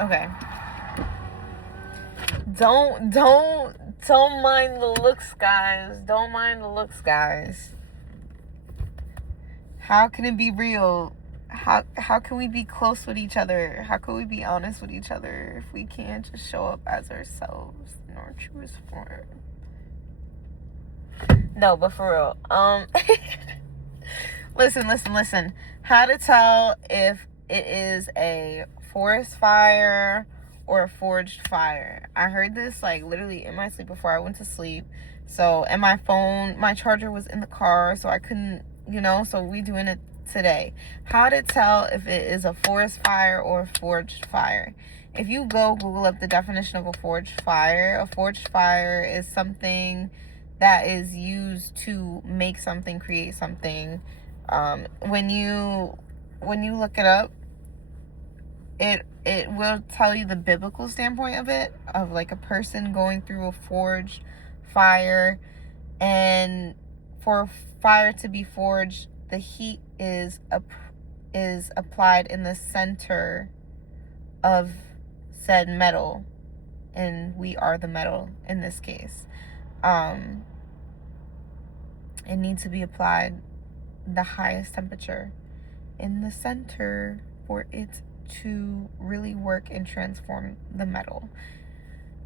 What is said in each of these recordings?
Okay. Don't mind the looks, guys. Don't mind the looks, guys. How can it be real? How can we be close with each other? How can we be honest with each other if we can't just show up as ourselves in our truest form? No, but for real. Listen. How to tell if it is a forest fire or a forged fire. I heard this like literally in my sleep before I went to sleep. So, and my charger was in the car, so I couldn't, so we doing it today. How to tell if it is a forest fire or a forged fire. If you Google up the definition of a forged fire is something that is used to make something, create something. When you look it up, it will tell you the biblical standpoint of it, of like a person going through a forged fire. And for fire to be forged, the heat is applied in the center of said metal, and we are the metal in this case. It needs to be applied the highest temperature in the center for it to really work and transform the metal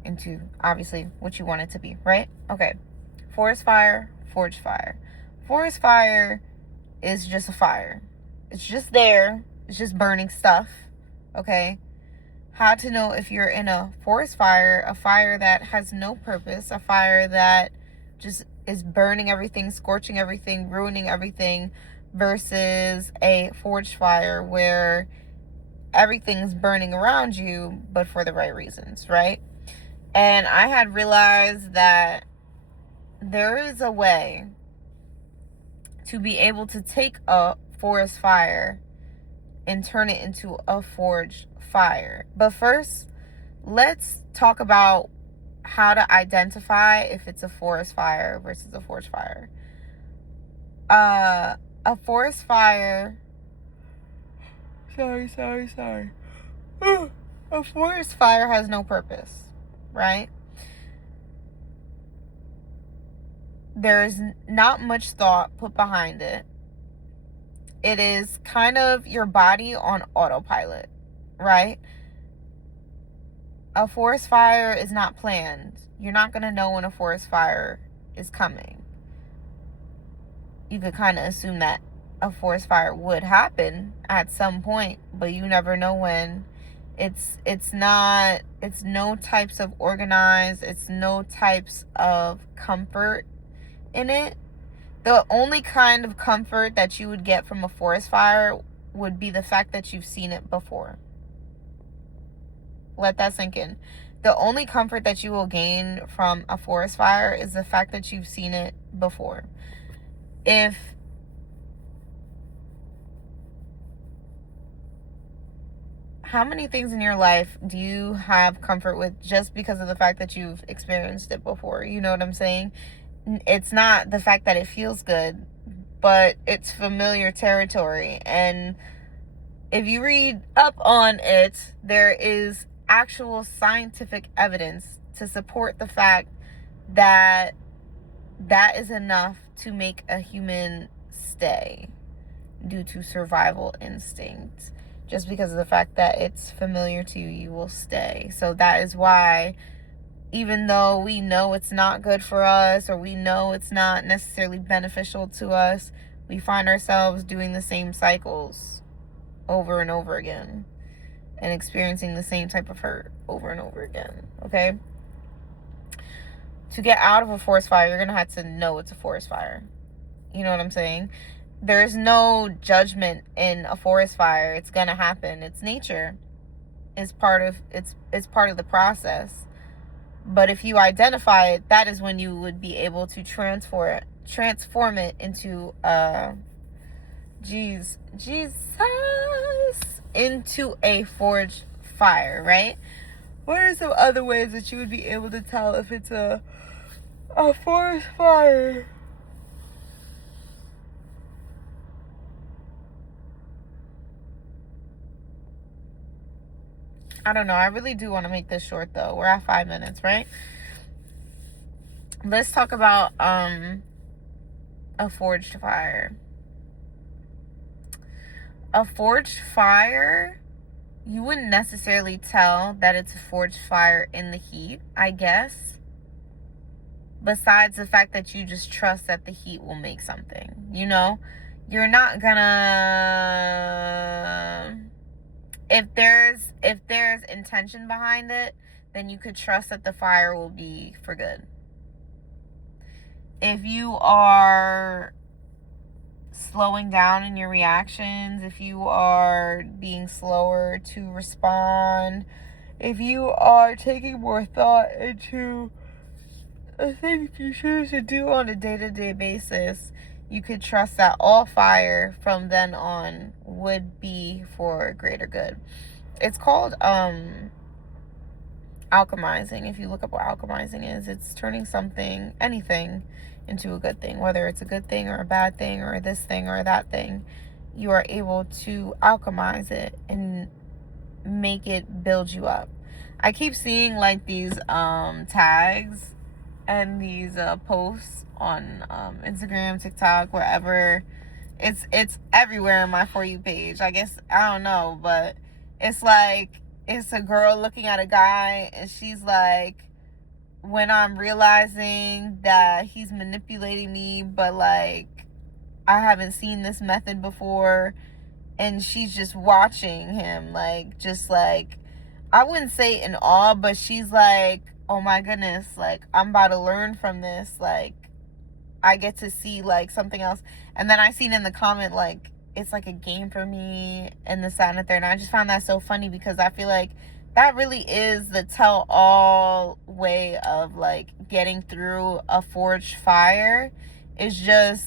into obviously what you want it to be, right? Okay. Forest fire, forged fire. Forest fire is just a fire. It's just there. It's just burning stuff. Okay. How to know if you're in a forest fire, a fire that has no purpose, a fire that just is burning everything, scorching everything, ruining everything, versus a forged fire where everything's burning around you, but for the right reasons, right? And I had realized that there is a way to be able to take a forest fire and turn it into a forged fire. But first, let's talk about how to identify if it's a forest fire versus a forged fire. A forest fire. Sorry. A forest fire has no purpose, right? There's not much thought put behind it. It is kind of your body on autopilot, right? A forest fire is not planned. You're not going to know when a forest fire is coming. You could kind of assume that a forest fire would happen at some point, but you never know when. It's no types of organized, it's no types of comfort in it. The only kind of comfort that you would get from a forest fire would be the fact that you've seen it before. Let that sink in. The only comfort that you will gain from a forest fire is the fact that you've seen it before. How many things in your life do you have comfort with just because of the fact that you've experienced it before? You know what I'm saying? It's not the fact that it feels good, but it's familiar territory. And if you read up on it, there is actual scientific evidence to support the fact that that is enough to make a human stay due to survival instinct. Just because of the fact that it's familiar to you, you will stay. So that is why, even though we know it's not good for us, or we know it's not necessarily beneficial to us, we find ourselves doing the same cycles over and over again and experiencing the same type of hurt over and over again. Okay? To get out of a forest fire, you're going to have to know it's a forest fire. You know what I'm saying? There's no judgment in a forest fire. It's going to happen. It's nature. It's part of the process. But if you identify it, that is when you would be able to transform it into into a forged fire, right? What are some other ways that you would be able to tell if it's a forest fire? I don't know. I really do want to make this short, though. We're at 5 minutes, right? Let's talk about a forged fire. A forged fire, you wouldn't necessarily tell that it's a forged fire in the heat, I guess. Besides the fact that you just trust that the heat will make something, you know? You're not gonna, if there's intention behind it, then you could trust that the fire will be for good. If you are slowing down in your reactions, if you are being slower to respond, if you are taking more thought into the things you choose to do on a day-to-day basis, you could trust that all fire from then on would be for greater good. It's called alchemizing. If you look up what alchemizing is, it's turning something, anything, into a good thing. Whether it's a good thing or a bad thing or this thing or that thing, you are able to alchemize it and make it build you up. I keep seeing like these tags and these posts on Instagram, TikTok, wherever. It's everywhere in my For You page. I guess, I don't know, but it's like, it's a girl looking at a guy and she's like, when I'm realizing that he's manipulating me, but like I haven't seen this method before, and she's just watching him, like, just like, I wouldn't say in awe, but she's like, oh my goodness, like, I'm about to learn from this, like, I get to see like something else. And then I seen in the comment like, it's like a game for me and this, that, and the third. And I just found that so funny because I feel like that really is the tell-all way of like getting through a forged fire, is just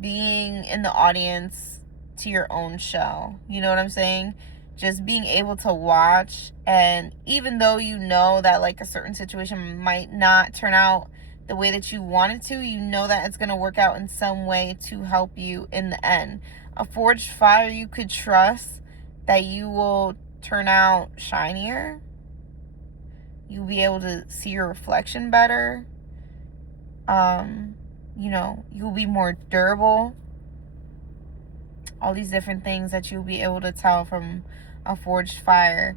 being in the audience to your own show. You know what I'm saying? Just being able to watch, and even though you know that like a certain situation might not turn out the way that you want it to, you know that it's going to work out in some way to help you in the end. A forged fire, you could trust that you will turn out shinier. You'll be able to see your reflection better. You know, you'll be more durable. All these different things that you'll be able to tell from a forged fire.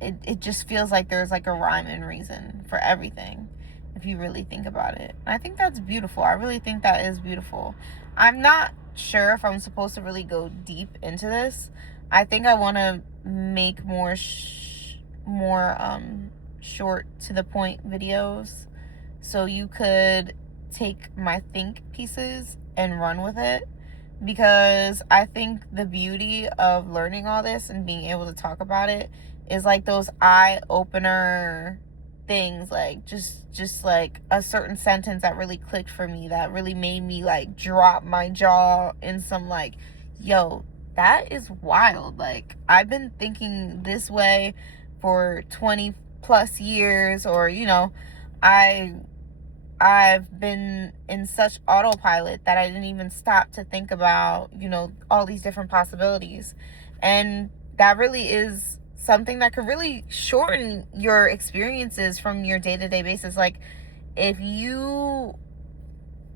It just feels like there's like a rhyme and reason for everything, if you really think about it. And I think that's beautiful. I really think that is beautiful. I'm not sure if I'm supposed to really go deep into this. I think I want to make more short to the point videos, so you could take my think pieces and run with it, because I think the beauty of learning all this and being able to talk about it is like those eye opener things, like just like a certain sentence that really clicked for me, that really made me like drop my jaw in some like, yo, that is wild. Like, I've been thinking this way for 20 plus years, or you know, I've been in such autopilot that I didn't even stop to think about, you know, all these different possibilities. And that really is something that could really shorten your experiences from your day-to-day basis. Like, if you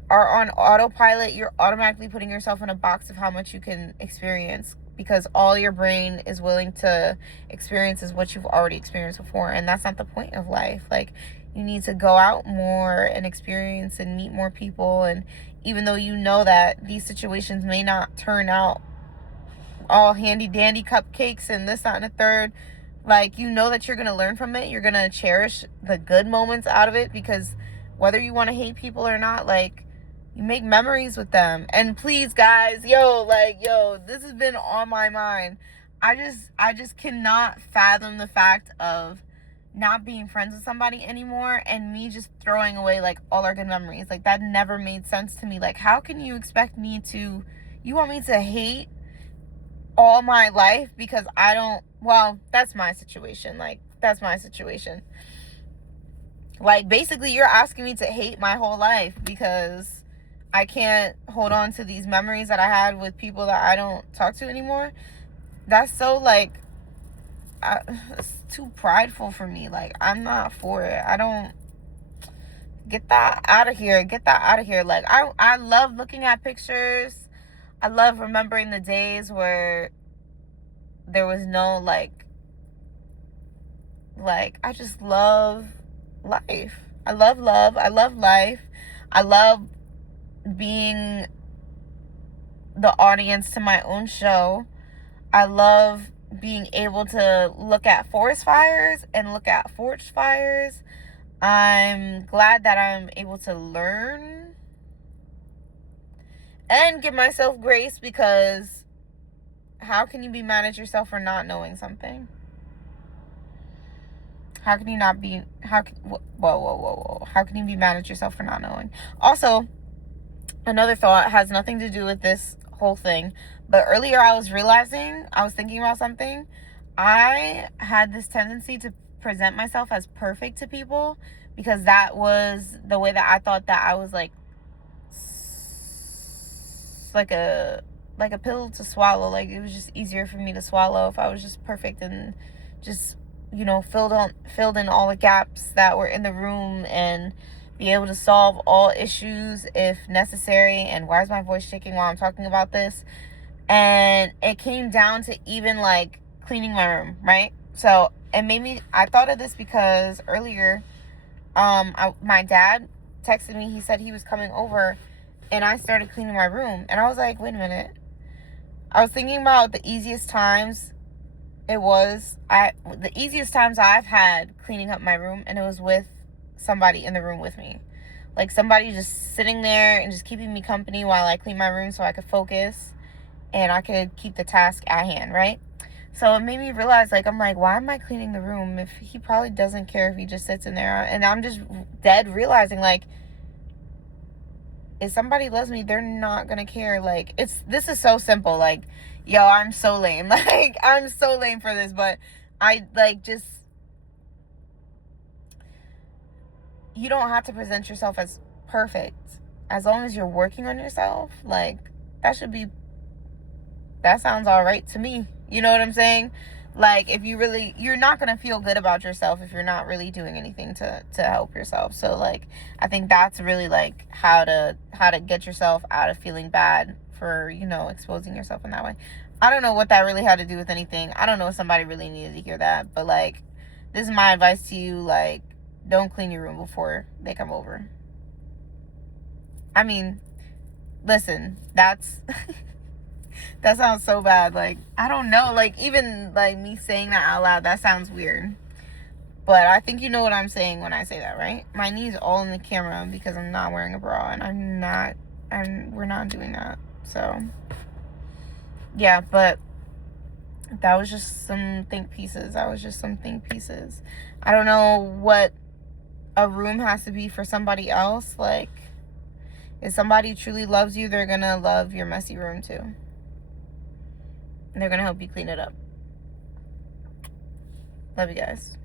are on autopilot, you're automatically putting yourself in a box of how much you can experience, because all your brain is willing to experience is what you've already experienced before. And that's not the point of life. Like, you need to go out more and experience and meet more people. And even though you know that these situations may not turn out all handy dandy cupcakes and this, that, and the third, like, you know that you're going to learn from it. You're going to cherish the good moments out of it, because whether you want to hate people or not, like, you make memories with them. And please, guys, this has been on my mind. I just cannot fathom the fact of not being friends with somebody anymore and me just throwing away like all our good memories. Like, that never made sense to me. Like, how can you expect me to, you want me to hate all my life because I don't, well, that's my situation. Like, that's my situation. Like, basically, you're asking me to hate my whole life because I can't hold on to these memories that I had with people that I don't talk to anymore. That's so like, it's too prideful for me. Like, I'm not for it. I don't, get that out of here. Get that out of here. Like, I love looking at pictures. I love remembering the days where there was no like I just love life. I love love. I love life. I love being the audience to my own show. I love being able to look at forest fires and look at forest fires. I'm glad that I'm able to learn and give myself grace, because how can you be mad at yourself for not knowing something? How can you not be, whoa. How can you be mad at yourself for not knowing? Also, another thought has nothing to do with this whole thing, but earlier I was thinking about something. I had this tendency to present myself as perfect to people, because that was the way that I thought that I was like a pill to swallow. Like, it was just easier for me to swallow if I was just perfect and just, filled in all the gaps that were in the room and be able to solve all issues if necessary. And why is my voice shaking while I'm talking about this? And it came down to even like cleaning my room, right? So I thought of this because earlier, my dad texted me. He said he was coming over, and I started cleaning my room, and I was like, wait a minute. I was thinking about the easiest times I've had cleaning up my room, and it was with somebody in the room with me. Like, somebody just sitting there and just keeping me company while I clean my room so I could focus and I could keep the task at hand, right? So it made me realize, like, I'm like, why am I cleaning the room if he probably doesn't care if he just sits in there? And I'm just dead realizing, like, if somebody loves me, they're not gonna care. Like, this is so simple. Like, yo, I'm so lame. Like, I'm so lame for this, but I like just, you don't have to present yourself as perfect. As long as you're working on yourself, like, that sounds all right to me. You know what I'm saying? Like, if you're not going to feel good about yourself if you're not really doing anything to help yourself. So, like, I think that's really, like, how to get yourself out of feeling bad for, exposing yourself in that way. I don't know what that really had to do with anything. I don't know if somebody really needed to hear that, but, like, this is my advice to you. Like, don't clean your room before they come over. I mean, listen, that's that sounds so bad. Like, I don't know. Like, even like me saying that out loud, that sounds weird. But I think you know what I'm saying when I say that, right? My knee's all in the camera because I'm not wearing a bra, and we're not doing that. So, yeah, but that was just some think pieces. I don't know what a room has to be for somebody else. Like, if somebody truly loves you, they're gonna love your messy room too. And they're gonna help you clean it up. Love you guys.